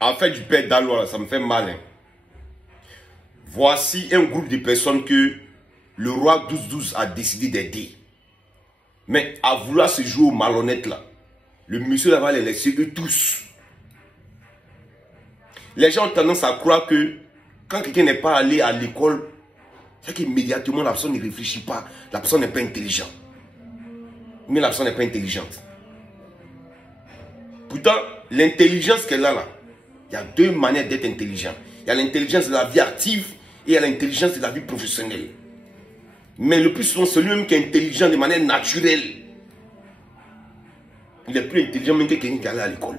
En fait, du père Daloa, ça me fait mal. Hein. Voici un groupe de personnes que le roi 12-12 a décidé d'aider. Mais à vouloir se jouer au malhonnête là, le monsieur là va les laisser eux tous. Les gens ont tendance à croire que quand quelqu'un n'est pas allé à l'école, c'est qu'immédiatement la personne ne réfléchit pas, la personne n'est pas intelligente. Mais la personne n'est pas intelligente. Pourtant, l'intelligence qu'elle a là, il y a deux manières d'être intelligent. Il y a l'intelligence de la vie active et il y a l'intelligence de la vie professionnelle. Mais le plus souvent, celui-même qui est intelligent de manière naturelle, il est plus intelligent même que quelqu'un qui est allé à l'école.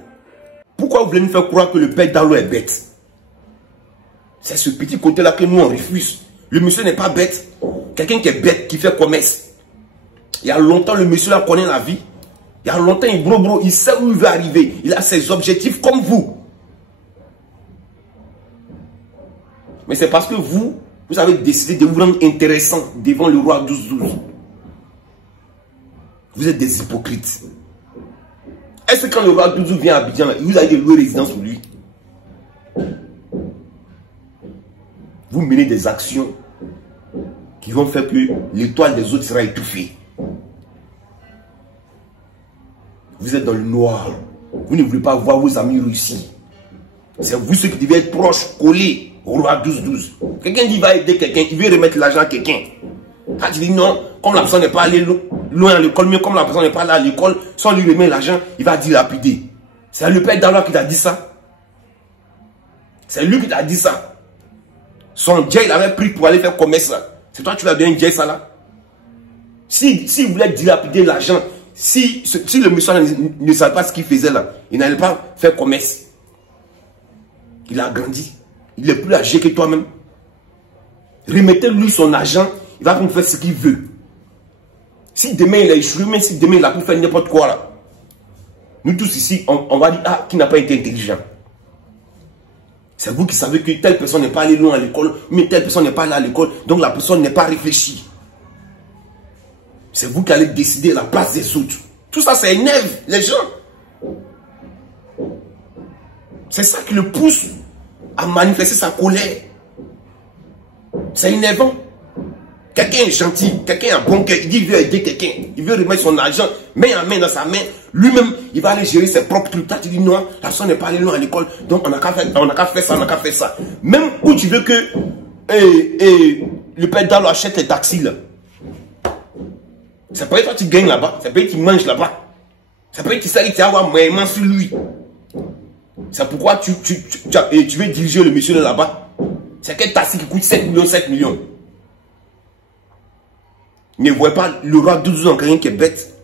Pourquoi vous voulez nous faire croire que le père Daloa est bête? C'est ce petit côté-là que nous on refuse. Le monsieur n'est pas bête. Quelqu'un qui est bête, qui fait commerce. Il y a longtemps, le monsieur là connaît la vie. Il y a longtemps, il sait où il veut arriver. Il a ses objectifs comme vous. Mais c'est parce que vous avez décidé de vous rendre intéressant devant le roi 12-12. Vous êtes des hypocrites. Est-ce que quand le roi 12-12 vient à Abidjan, vous avez loué résidence pour lui? Vous menez des actions qui vont faire que l'étoile des autres sera étouffée. Vous êtes dans le noir. Vous ne voulez pas voir vos amis réussir. C'est vous ceux qui devez être proches, collés au roi 12-12. Quelqu'un dit qu'il va aider quelqu'un, il veut remettre l'argent à quelqu'un. Quand tu dis non, comme la personne n'est pas allée loin à l'école, mais comme la personne n'est pas allée à l'école, sans lui remettre l'argent, il va dilapider. C'est le père Daloa qui t'a dit ça. C'est lui qui t'a dit ça. Son Dieu, il avait pris pour aller faire commerce là. C'est toi qui vas donner Dieu ça là. Si il voulait dilapider l'argent, si le monsieur ne savait pas ce qu'il faisait là, il n'allait pas faire commerce. Il a grandi. Il est plus âgé que toi-même. Remettez-lui son argent, il va faire ce qu'il veut. Si demain il a échoué, mais si demain il a pu faire n'importe quoi là, nous tous ici, on va dire, ah, qui n'a pas été intelligent. C'est vous qui savez que telle personne n'est pas allée loin à l'école, mais telle personne n'est pas allée à l'école, donc la personne n'est pas réfléchie. C'est vous qui allez décider la place des autres. Tout ça, ça énerve les gens. C'est ça qui le pousse à manifester sa colère. C'est énervant. Quelqu'un est gentil, quelqu'un a bon cœur, il dit qu'il veut aider quelqu'un, il veut remettre son argent, main en main dans sa main, lui-même, il va aller gérer ses propres trucs. Tu dis non, la personne n'est pas allée loin à l'école, donc on n'a qu'à faire ça, on n'a qu'à faire ça. Même où tu veux que le père Daloa achète les taxis là. C'est pas toi qui gagnes là-bas, c'est pas toi qui manges là-bas. C'est pas toi qui sais que tu vas avoir moyen sur lui. C'est pourquoi tu veux diriger le monsieur là-bas. C'est quel taxi qui coûte 7 millions, 7 millions. Ne voyez pas le roi 12 ans, quelqu'un qui est bête.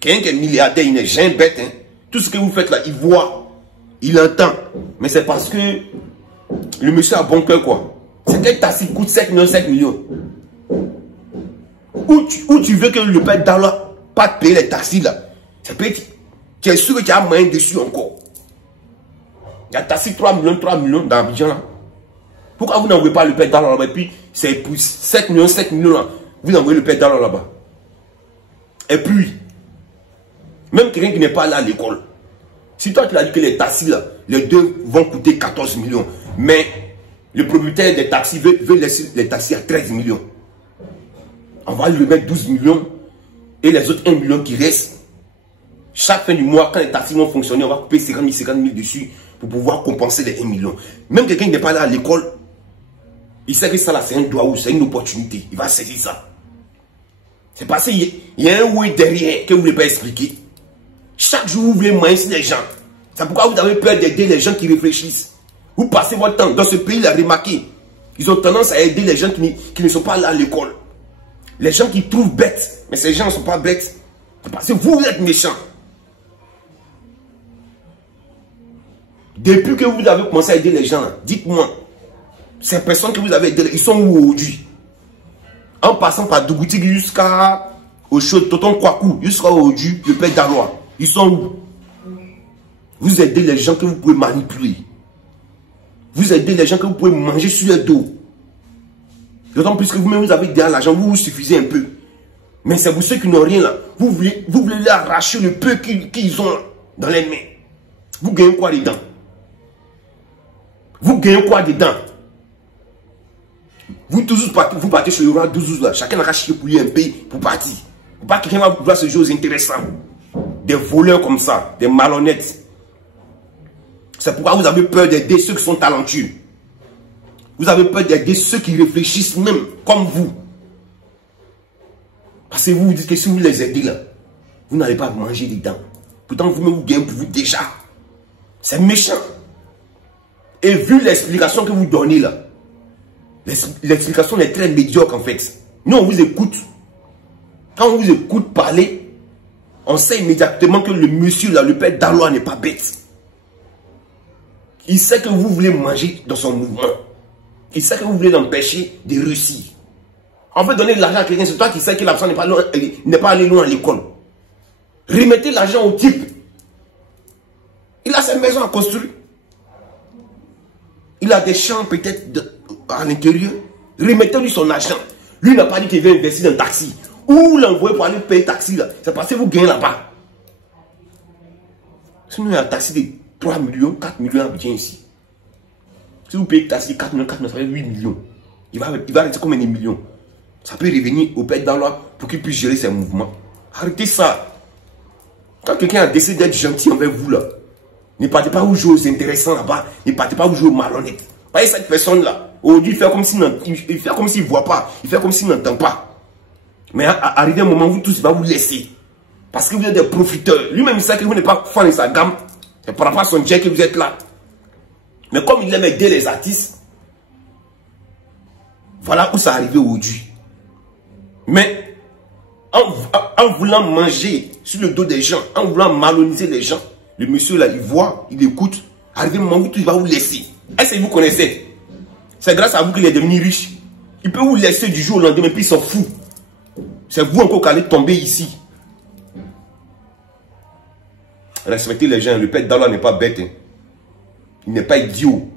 Quelqu'un qui est milliardaire, il n'est jamais bête. Hein. Tout ce que vous faites là, il voit, il entend. Mais c'est parce que le monsieur a bon cœur quoi. C'est quel taxi qui coûte 7 millions, 7 millions. Où tu veux que le père Daloa pas te payer les taxis là. C'est peut-être, tu es sûr que tu as moyen dessus encore. Il y a taxi 3 millions dans Abidjan là. Pourquoi vous n'envoyez pas le père Daloa là-bas? Et puis, c'est pour 7 millions là. Vous envoyez le père Daloa là-bas. Et puis, même quelqu'un qui n'est pas allé à l'école. Si toi tu as dit que les taxis là, les deux vont coûter 14 millions. Mais le propriétaire des taxis veut laisser les taxis à 13 millions. On va lui remettre 12 millions. Et les autres 1 million qui restent. Chaque fin du mois, quand les taxis vont fonctionner, on va couper 50 000 dessus pour pouvoir compenser les 1 million. Même quelqu'un qui n'est pas allé à l'école, il sait que ça là c'est un droit ou c'est une opportunité. Il va saisir ça. C'est parce qu'il y a un oui derrière que vous ne voulez pas expliquer. Chaque jour, vous voulez manger les gens. C'est pourquoi vous avez peur d'aider les gens qui réfléchissent. Vous passez votre temps dans ce pays, là, remarquez. Ils ont tendance à aider les gens qui ne sont pas là à l'école. Les gens qui trouvent bêtes. Mais ces gens ne sont pas bêtes. C'est parce que vous êtes méchants. Depuis que vous avez commencé à aider les gens, dites-moi, ces personnes que vous avez aidées, ils sont où aujourd'hui? En passant par Dougouti jusqu'à Ocho, Toton Kwaku, jusqu'à aujourd'hui, le père Daloa. Ils sont où? Vous aidez les gens que vous pouvez manipuler. Vous aidez les gens que vous pouvez manger sur le dos. D'autant plus que vous-même, vous avez déjà l'argent, vous vous suffisez un peu. Mais c'est vous ceux qui n'ont rien là. Vous voulez leur arracher le peu qu'ils ont dans les mains. Vous gagnez quoi dedans? Vous gagnez quoi dedans? Vous tous vous partez sur le roi 12 là. Chacun a chié pour lui un pays pour partir. Pas quelqu'un va vouloir ce jeu intéressant. Des voleurs comme ça, des malhonnêtes. C'est pourquoi vous avez peur d'aider ceux qui sont talentueux. Vous avez peur d'aider ceux qui réfléchissent même comme vous. Parce que vous vous dites que si vous les aidez là, vous n'allez pas manger dedans. Pourtant vous-même vous gagnez pour vous déjà. C'est méchant. Et vu l'explication que vous donnez là, l'explication est très médiocre en fait. Nous on vous écoute. Quand on vous écoute parler, on sait immédiatement que le monsieur là, le père Daloa n'est pas bête. Il sait que vous voulez manger dans son mouvement. Il sait que vous voulez l'empêcher de réussir. On veut donner de l'argent à quelqu'un, c'est toi qui sais que l'absent n'est pas allé loin à l'école. Remettez l'argent au type. Il a sa maison à construire. Il a des champs peut-être à l'intérieur. Remettez-lui son argent. Lui n'a pas dit qu'il veut investir dans un taxi. Ou l'envoyer pour aller payer taxi là. C'est parce que vous gagnez là-bas. Sinon il y a un taxi de 3 millions, 4 millions bien ici. Si vous payez le taxi de 4 millions, ça fait 8 millions. Il va rester combien de millions? Ça peut revenir au père Daloa pour qu'il puisse gérer ses mouvements. Arrêtez ça. Quand quelqu'un a décidé d'être gentil envers vous là, ne partez pas vous jouer aux intéressants là-bas. Ne partez pas vous jouer aux malhonnêtes. Voyez cette personne-là. Aujourd'hui, il fait comme s'il ne voit pas. Il fait comme s'il n'entend pas. Mais arrivé un moment, vous tous, il va vous laisser. Parce que vous êtes des profiteurs. Lui-même, il sait que vous n'êtes pas fan de sa gamme. C'est par rapport à son jet que vous êtes là. Mais comme il aime aider les artistes, voilà où ça arrive aujourd'hui. Mais en voulant manger sur le dos des gens, en voulant malhonnêter les gens, le monsieur là, il voit, il écoute. Arrivé un moment où tout, il va vous laisser. Est-ce que vous connaissez? C'est grâce à vous qu'il est devenu riche. Il peut vous laisser du jour au lendemain, puis il s'en fout. C'est vous encore qui allez tomber ici. Respectez les gens. Le père Daloa n'est pas bête. Hein. Il n'est pas idiot.